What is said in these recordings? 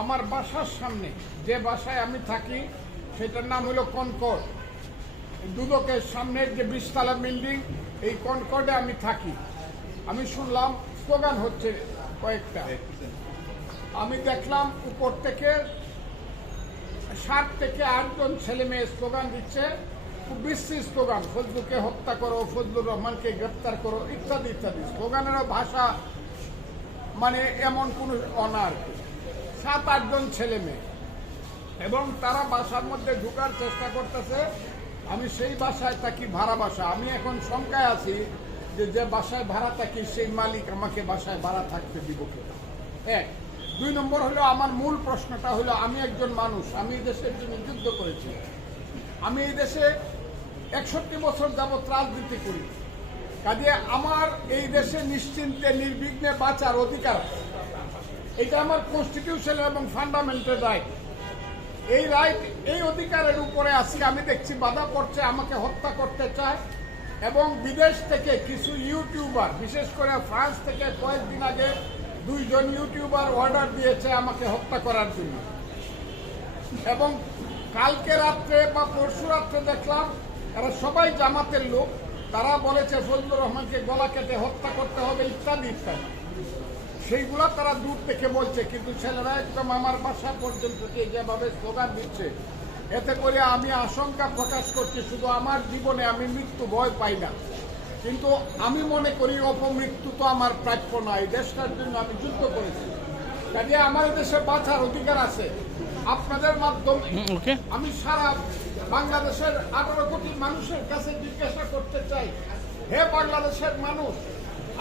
আমার বাসার সামনে, যে বাসায় আমি থাকি, সেটার নাম হলো কনকর। দুদকের সামনের যে বিশতলা বিল্ডিং, এই কনকর্ডে আমি থাকি। আমি শুনলাম স্লোগান হচ্ছে কয়েকটা। আমি দেখলাম উপর থেকে ষাট থেকে আটজন ছেলে মেয়ে স্লোগান দিচ্ছে। খুব বিশ্রী স্লোগান ফজলুকে হত্যা করো, ফজলুর রহমানকে গ্রেপ্তার করো, ইত্যাদি ইত্যাদি। স্লোগানেরও ভাষা মানে এমন কোনো অনার। সাত আটজন ছেলে মেয়ে। এবং তারা বাসার মধ্যে ঢুকার চেষ্টা করতেছে, আমি সেই বাসায় থাকি ভাড়া বাসা। আমি এখন শঙ্কায় আছি যে যে বাসায় ভাড়া থাকি, সেই মালিক আমাকে বাসায় ভাড়া থাকতে দিব কিনা। এক। দুই নম্বর হলো, আমার মূল প্রশ্নটা হলো, আমি একজন মানুষ, আমি এই দেশের জন্য যুদ্ধ করেছি। আমি এই দেশে একষট্টি বছর যাবৎ রাজনীতি করি। কাজে আমার এই দেশে নিশ্চিন্তে, নির্বিঘ্নে বাঁচার অধিকার আছে। এটা আমার কনস্টিটিউশন এবং ফান্ডামেন্টাল রাইট এই রাইট এই অধিকারের উপরে আজকে আমি দেখছি বাধা পড়ছে, আমাকে হত্যা করতে চায় এবং বিদেশ থেকে কিছু ইউটিউবার বিশেষ করে ফ্রান্স থেকে কয়েকদিন আগে দুইজন ইউটিউবার অর্ডার দিয়েছে আমাকে হত্যা করার জন্য। এবং কালকে রাত্রে বা পরশু রাত্রে দেখলাম, এরা সবাই জামাতের লোক, তারা বলেছে, ফজলুর রহমানকে গলা কেটে হত্যা করতে হবে, ইত্যাদি ইত্যাদি। সেইগুলা তারা দূর থেকে বলছে কিন্তু ছেলেরা একদম আমার বাসা পর্যন্ত যেভাবে স্লোগান দিচ্ছে এতে করে আমি আশঙ্কা প্রকাশ করছি শুধু আমার জীবনে আমি মৃত্যু ভয় পাই না। কিন্তু আমি মনে করি অপমৃত্যু তো আমার প্রাপ্য নয় দেশটার জন্য আমি যুদ্ধ করেছি। কাজে আমার দেশে বাঁচার অধিকার আছে। আপনাদের মাধ্যমে আমি সারা বাংলাদেশের আঠারো কোটি মানুষের কাছে জিজ্ঞাসা করতে চাই হে বাংলাদেশের মানুষ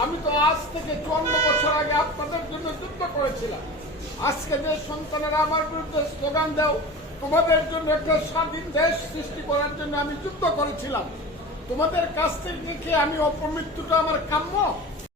আমি তো আজ থেকে চুয়ান্ন বছর আগে আপনাদের জন্য যুদ্ধ করেছিলাম। আজকে যে সন্তানেরা আমার বিরুদ্ধে স্লোগান দেও, তোমাদের জন্য একটা স্বাধীন দেশ সৃষ্টি করার জন্য আমি যুদ্ধ করেছিলাম। তোমাদের কাছ থেকে দেখে আমি অপমৃত্যুটা আমার কাম্য?